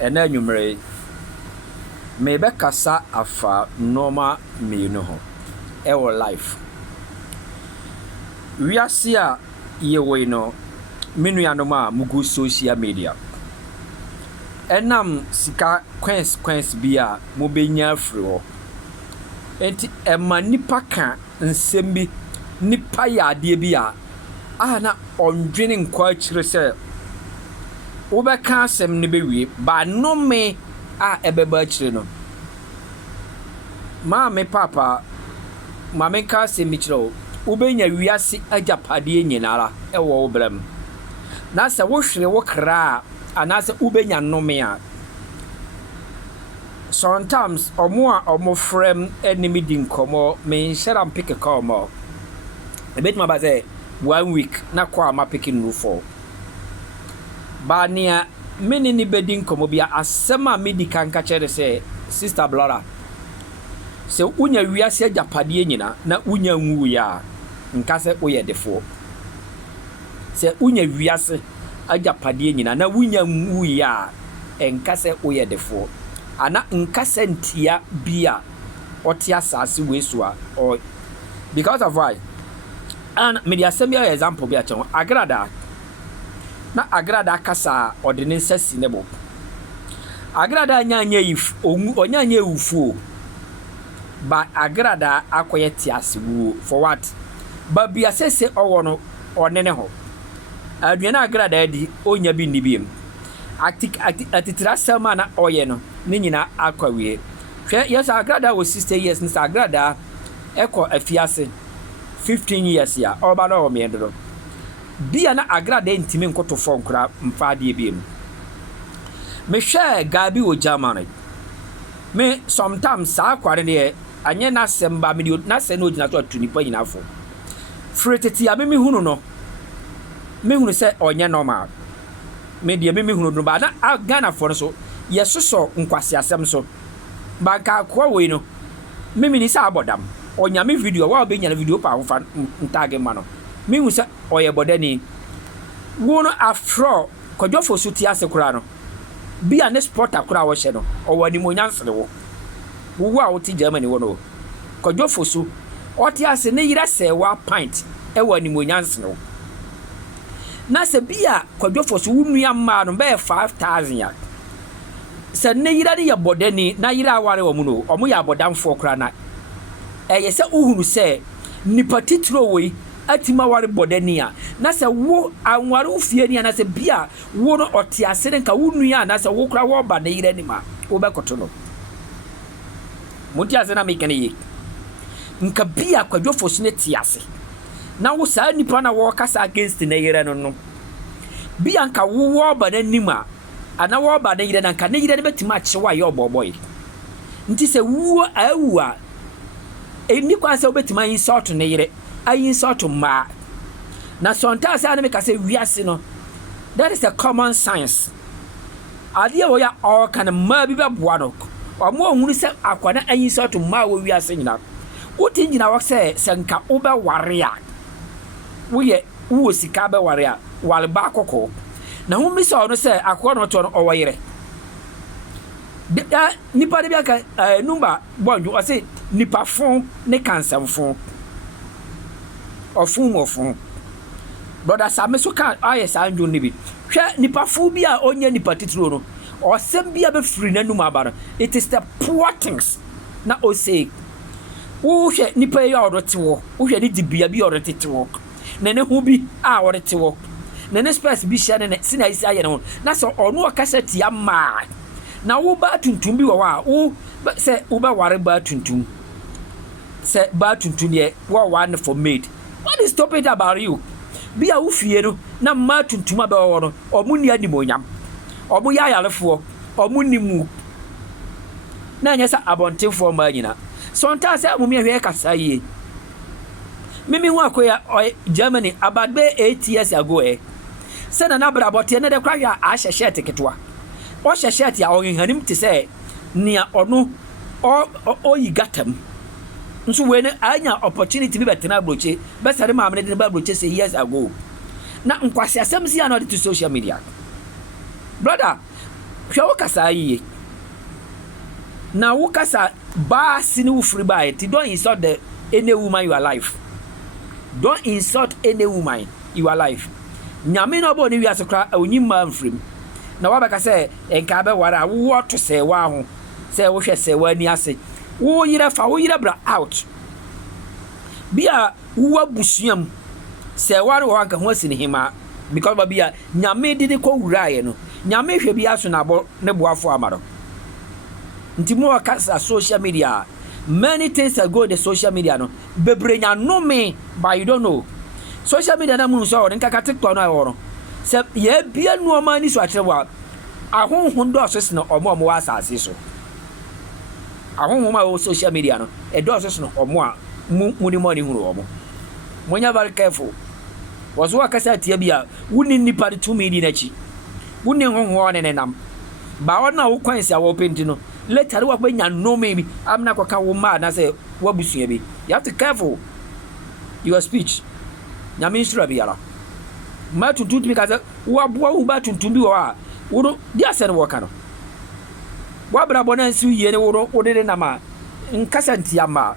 ena nwumre me be kasa afa normal me no ho ewo life wiase a ye we no menuanom a mugu social media enam sika consequence bi a mo benya afri ho enti ema nipa ka nsem bi nipa ya ade bi a na ondwene nkwa chire se wo be ka asem ne be wie ba no me a ebeba chire no ma me papa ma me ka asem mi chire wo benya wiase agapade nyinara ewo wo bram na se wo hwere wo kra anase wo benya no me a sometimes omo frame enemy din komo me share pick a call mo e bet ma ba say 1 week na kwa ma picking no for ba nia meni ni bedin komo bia asema medi kan ka chere say sister Blora se unya wiase agapade nyina na unya nwu ya nka se oye defo se unya wiase agapade nyina na unya nwu ya enka se oye defo ana nka sentia bia otia sase weso or because of why and media semi example bi a chen agrada na agrada kasa odene nsasi nebo agrada nyanya if onyanya ewufu ba agrada akoye tiase wu for what ba bia sese owo no onene ho aduana agrada di onya bi nibiem atitira sama na oye no ni nyina akwawie hwe yes agrada was 60 years nsa agrada eko afiase 15 years ya oba na o miendro bia na agrada ntimi nkoto fo nkura mfaade biem me hwe gabi o Germany me sometimes akware ne anye na semba me na se no gina to atunipa nyina fo freteti ya me hunu no me hunu se onye normal me de me hunu no ba na Ghana for so yesoso nkwase asem so banka kwa we no me ni sa abodam onya me video wa be nya na video pa hofa ntage ma no me hu se oye bodani wo no afro kodwofo so ti ase kura no bia ne sport akura wo hye no owani mo nyansere wo a wo ti Germany wo no kodwofo so o ti ase ne yira se wa pint e wani mo nyansere wo na se bia kodwofo so wo nua ma no be 5000 ya se ne yira de ya bodani na yira aware wo mu no omo ya bodamfo kura na yese uhunu se nipa titro we atima ware bodani a na se wo anware ufie ni na se bia wo no otiase nka wo nua na se wo kura wo ba na yira ni ma wo be koto no muntia se na mekane yi nka bia kwadwofo so ne tiase na wo sa nipa na wo kasa against na yira no bia nka wo ba na nima ana wo ba na yira na nka na yira ne betima chewa ye oboboy nti se wo awua eni kwa se obetima insult ne yire ayi insult ma na sonta se aneme ka se wiase no that is a common sense ade wo ya all kan ma bi be boa no omo ohunu se akwana ayi insult ma wo wiase nyina uti nyina wo se nka wo be ware a wo ye wo sika be ware a wale ba kokko na hu mi se ono se akwa no to no owo yire nipa de biaka number bonju o se nipa fon ne cancer fon ofun brother Sam so kan ayes anjo ne bi hwe nipa fu bi a onye nipa titiro no o sem bia be free nanum aba no it is the poor things na o say wo hwe nipa ya odote wo hwe ni dibia bi odote wo na ne hu bi a odote wo na ne space bi hye ne sina isi aye no na so ono okaseti ama na wo ba tuntum bi wo a wo se wo ba ware ba tuntum se ba tuntum ye wo one for maid what is stop it about you bi a wo fie no na ma tuntum aba wo no omu ni animonyam omu ya yalefo omu ni mu na nya sa abontenfo ma nyina sonta se amu me hwe kasa yi mimi hu akoya Germany about 8 years ago se na bra bote na de kwa ya a hyehye tiketwa o hyehye ti a ohenhanim ti se nia ono o yigatam nso we ne anya opportunity bi betena broche be sare ma amene de ba broche say years ago na nkwase asem si na to social media brother hwa wo kasa yi na wo kasa ba sini wo free by it. Don't insult any woman you are alive. Don't insult any woman you are alive. Nyame no bo ne wi asokra onyimma mfrim na wabaka say enka be wara wo to say wa ho say wo hwe say wa ni ase wo yira bra out bia wo abusuam say ware wo anka ho asini hima because ba bia nyame didi ko wuraye no nyame hwe bia so na bo ne boafo amaro nti mo kasa social media many things are go the social media no bebrenya no me but you don't know social media na mun so nka ka TikTok no ayo se ye bia no ma ni so akyerewa ahonhon do so se no omo wa asase so ahonhon ma wo social media no e do so se no omo a muni money huru omo monya very careful waso akasa tie bia wuni nipa de 2 million achi wuni honhon ne nenam ba wona wo kwansi a wo penti no later wo gbanya no me bi amna kwaka wo ma na se wo busua bi you have to careful your speech nyame insura biara ma tuntum bi kaza wo boa wo ba tuntum bi wo a wo dia se no wo ka no wo bra bona nsi yie ne wo de na ma nkasa ntiama